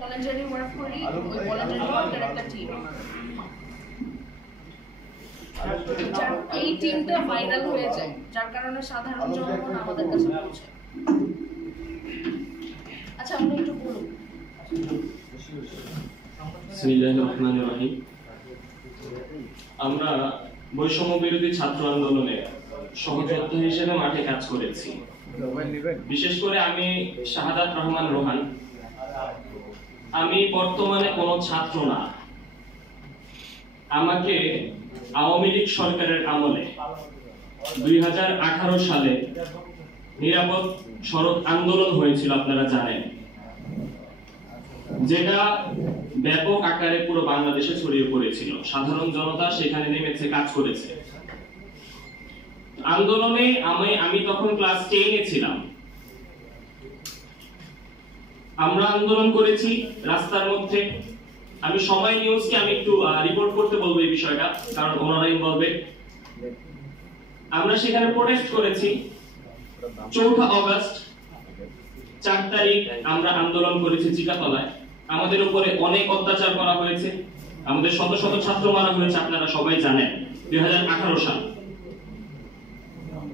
Voluntary work করি, ওই voluntary ওয়ার্কের একটা টিম, এই টিমটা ভাইরাল হয়ে যায়, যার কারণে সাধারণ জনগণ আমাদের কাছে পৌঁছায়। আচ্ছা, আপনি একটু বলুন। বিসমিল্লাহির রহমানির রহিম। আমরা বৈষম্য বিরোধী ছাত্র আন্দোলনে সহযোদ্ধা হিসেবে মাঠে কাজ করেছি। বিশেষ করে আমি শাহাদাত রহমান রোহান। আমি বর্তমানে কোনো ছাত্র না। আমাকে আওয়ামী লীগ সরকারের আমলে 2018 সালে নিরাপদ সড়ক আন্দোলন হয়েছিল, আপনারা জানেন, যেটা ব্যাপক আকারে পুরো বাংলাদেশে ছড়িয়ে পড়েছিল। সাধারণ জনতা সেখানে নেমেছে, কাজ করেছে। আন্দোলনে আমি তখন ক্লাস 10-এ ছিলাম। আমরা আন্দোলন করেছি রাস্তার মধ্যে। আমি সময় নিউজকে আমি একটু রিপোর্ট করতে বলবো এই বিষয়টা, কারণ ওনারা ইনভলভেড। আমরা সেখানে প্রোটেস্ট করেছি। 4 আগস্ট 4 তারিখ আমরা আন্দোলন করেছি জিকাতলায়। আমাদের উপরে অনেক অত্যাচার করা হয়েছে, আমাদের শত শত ছাত্র মারা হয়েছে, আপনারা সবাই জানেন। 2018 সাল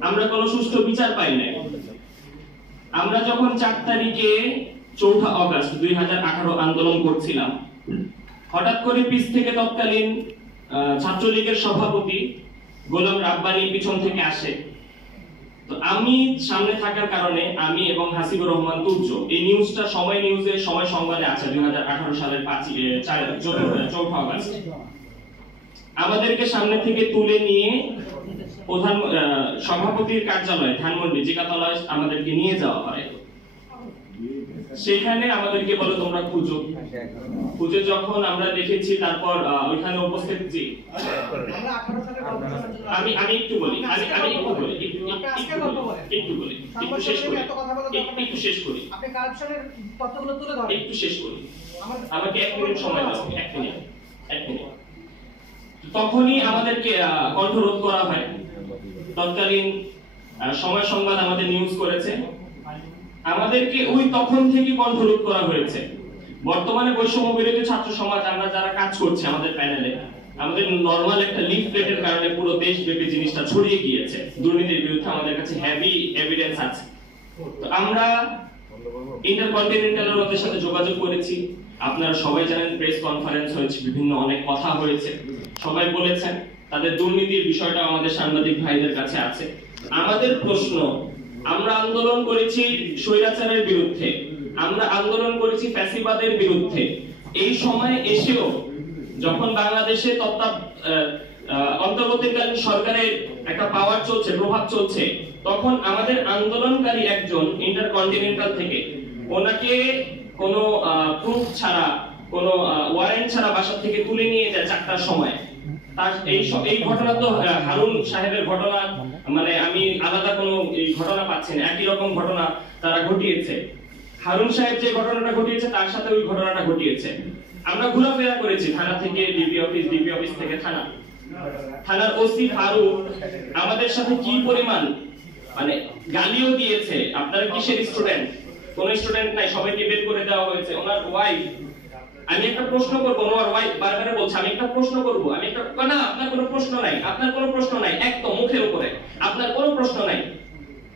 আমরা কোনো সুষ্ঠু বিচার পাই নাই। আমরা যখন 4 তারিখে 4 আগস্ট 2018 আন্দোলন করছিলাম, হঠাৎ করে পিছ থেকে তৎকালীন ছাত্রলীগের সভাপতি গোলাম রাব্বানি পিছন থেকে আসে। তো আমি সামনে থাকার কারণে আমি এবং হাসিবুর রহমান তুর্য এই নিউজটা সময় নিউজে, সময় সংবাদে আছে 2018 সালের 4 আগস্ট। আমাদেরকে সামনে থেকে তুলে নিয়ে প্রধান সভাপতির কার্যালয় ধানমন্ডি জিকাতলায় আমাদেরকে নিয়ে যাওয়া হয়। সেখানে আমাদেরকে বলে তোমরা খুঁজে যখন আমরা দেখেছি, তারপর ওইখানে উপস্থিত জি আমি একটু বলি একটু শেষ করি আপনি কারাপশনের তথ্যগুলো তুলে ধরেন, একটু শেষ করি, আমাকে 1 মিনিট সময় দাও। 1 মিনিট। তখনই আমাদেরকে কণ্ঠরোধ করা হয়। তৎকালীন সময় সংবাদ আমাদের নিউজ করেছে, আমাদেরকে ওই তখন থেকে কণ্ঠরোধ করা হয়েছে। বর্তমানে বৈষম্য বিরোধী ছাত্র সমাজ আমরা যারা কাজ করছি আমাদের প্যানেলে, আমাদের নরমাল একটা লিফলেটের কারণে পুরো দেশব্যাপী জিনিসটা ছড়িয়ে গিয়েছে। দুর্নীতির বিরুদ্ধে আমাদের কাছে হেভি এভিডেন্স আছে। তো আমরা ইন্টারকন্টিনেন্টাল এর সাথে যোগাযোগ করেছি। আপনারা সবাই জানেন, প্রেস কনফারেন্স হয়েছে, বিভিন্ন অনেক কথা হয়েছে, সবাই বলেছেন। তাদের দুর্নীতির বিষয়টা আমাদের সাংবাদিক ভাইদের কাছে আছে। আমাদের প্রশ্ন, আমরা আন্দোলন করেছি স্বৈরাচারের বিরুদ্ধে, আমরা আন্দোলন করেছি ফ্যাসিবাদের বিরুদ্ধে। এই সময় এসেও যখন বাংলাদেশে অন্তর্বর্তীকালীন সরকারের একটা পাওয়ার চলছে, প্রভাব চলছে, তখন আমাদের আন্দোলনকারী একজন ইন্টারকন্টিনেন্টাল থেকে ওনাকে কোনো প্রুফ ছাড়া, কোনো ওয়ারেন্ট ছাড়া বাসা থেকে তুলে নিয়ে যায় 4টার সময়। তার এই ঘটনা তো হারুন সাহেবের ঘটনা, মানে আমি আলাদা কোনো এই ঘটনা পাচ্ছি না, একই রকম ঘটনা তারা ঘটিয়েছে। হারুন সাহেব যে ঘটনাটা ঘটিয়েছে তার সাথে ওই ঘটনাটা ঘটিয়েছে। আমরা ঘোরাফেরা করেছি থানা থেকে ডিবি অফিস থেকে থানার ওসি ফারুক আমাদের সাথে কি পরিমাণ মানে গালিও দিয়েছে। আপনারা কিসের স্টুডেন্ট? কোন স্টুডেন্ট নাই, সবাইকে বের করে দেওয়া হয়েছে। ওনার ওয়াইফ, আমি একটা প্রশ্ন করব, ওনার ওয়াইফ বারবার বলছে আমি একটা প্রশ্ন করব, না আপনার কোনো প্রশ্ন নাই, আপনার কোনো প্রশ্ন নাই, একদম মুখের উপরে আপনার কোনো প্রশ্ন নাই।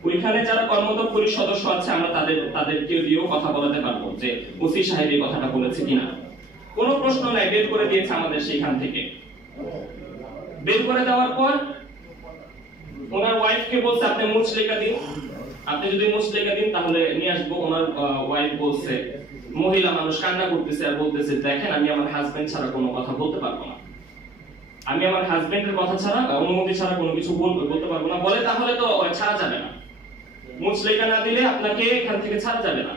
ওইখানে যারা কর্মরত পুলিশ সদস্য আছে আমরা তাদেরকে দিয়েও কথা বলাতে পারবো যে ওসি সাহেব এই কথাটা বলেছে কিনা। কোনো প্রশ্ন নাই, বের করে দিয়েছে আমাদের সেইখান থেকে। বের করে দেওয়ার পর ওনার ওয়াইফকে বলছে আপনি মুচলেখা দিন, আপনি যদি মুচলেখা দিন তাহলে নিয়ে আসবো। ওনার ওয়াইফ বলছে, মহিলা মানুষ কান্না করতেছে আর বলতেছে দেখেন আমি আমার হাজবেন্ড ছাড়া কোনো কথা বলতে পারবো না, আমি আমার হাজবেন্ডের কথা ছাড়া, অনুমতি ছাড়া কোনো কিছু বলতে পারবো না। বলে তাহলে তো ছাড়া যাবে না, মুচলেখা না দিলে আপনাকে এখান থেকে ছাড়া যাবে না।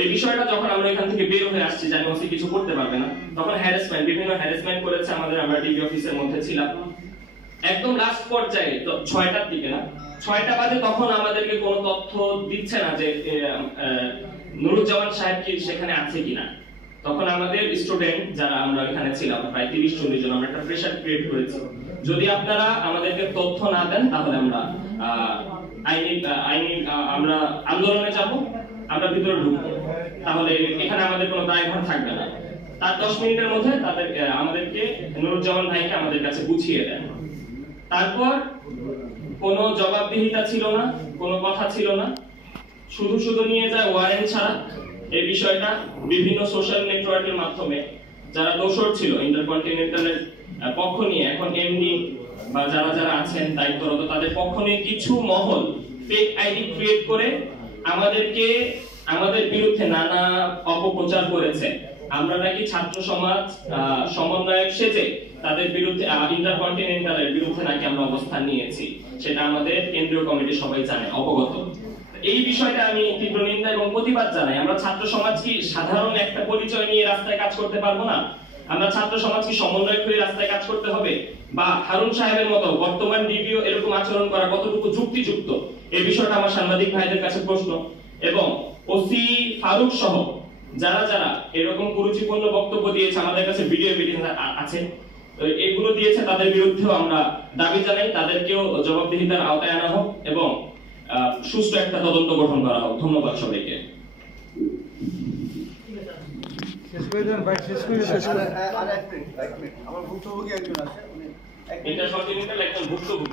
এই বিষয়টা যখন আমরা এখান থেকে বের হয়ে আসছি জানি ওসি কিছু করতে পারবে না, তখন বিভিন্ন হ্যারাসমেন্ট করেছে আমাদের। আমরা ডিবি অফিসের মধ্যে ছিলাম একদম লাস্ট পর্যায়ে, তো 6টার দিকে না 6টা বাজে, তখন আমাদেরকে কোনো তথ্য দিচ্ছে না যে নুরুজ্জামান সাহেব কি সেখানে আছে কিনা। তখন আমাদের স্টুডেন্ট যারা আমরা এখানে ছিলাম প্রায় 30-40 জন, আমরা একটা প্রেসার ক্রিয়েট করেছি, যদি আপনারা আমাদেরকে তথ্য না দেন তাহলে আমরা আইনি আমরা আন্দোলনে যাব, আমরা ভিতরে ঢুকবো। তাহলে এখানে আমাদের কোনো দায়ভার থাকবে না। তার 10 মিনিটের মধ্যে আমাদেরকে নুরুজ্জামান ভাইকে আমাদের কাছে বুঝিয়ে দেন। তারপর কোনো জবাবদিহিতা ছিল না, কোনো কথা ছিল না, শুধু নিয়ে যায় ওয়ারেন্ট ছাড়া। এই বিষয়টা বিভিন্ন সোশ্যাল নেটওয়ার্কের মাধ্যমে যারা দোষর ছিল ইন্টারকন্টিনেন্টালের পক্ষ নিয়ে, এখন এমডি বা যারা আছেন দায়িত্বরত, তাদের পক্ষ নিয়ে কিছু মহল ফেক আইডি ক্রিয়েট করে আমাদের বিরুদ্ধে নানা অপপ্রচার করেছে। আমরা নাকি ছাত্র সমাজ সমন্বয়ক সেজে তাদের বিরুদ্ধে ইন্টারকন্টিনেন্টালের বিরুদ্ধে নাকি আমরা অবস্থান নিয়েছি, সেটা আমাদের কেন্দ্রীয় কমিটি সবাই জানে, অবগত। এই বিষয়টা আমি তীব্র নিন্দা এবং প্রতিবাদ জানাই। আমরা ছাত্র সমাজ কি সাধারণ একটা পরিচয় নিয়ে রাস্তায় কাজ করতে পারবো না? আমরা ছাত্র সমাজ কি সমন্বয় করে রাস্তায় কাজ করতে হবে? বা হারুন সাহেবের মতো বর্তমান ডিবিও এরকম আচরণ করা কতটুকু যুক্তিযুক্ত? এই বিষয়টা আমার সাংবাদিক ভাইদের কাছে প্রশ্ন। এবং ওসি ফারুক সহ যারা এরকম কুরুচিপূর্ণ বক্তব্য দিয়েছে, আমাদের কাছে ভিডিও এভিডেন্স আছে, এগুলো দিয়েছে, তাদের বিরুদ্ধেও আমরা দাবি জানাই তাদেরকেও জবাবদিহিতার আওতায় আনা হোক এবং সুষ্ঠু একটা তদন্ত গঠন করা হোক। ধন্যবাদ সবাইকে। আমার ভুক্তভোগী একজন আছে, উনি ইন্টারকন্টিনেন্টাল একজন ভুক্তভোগী।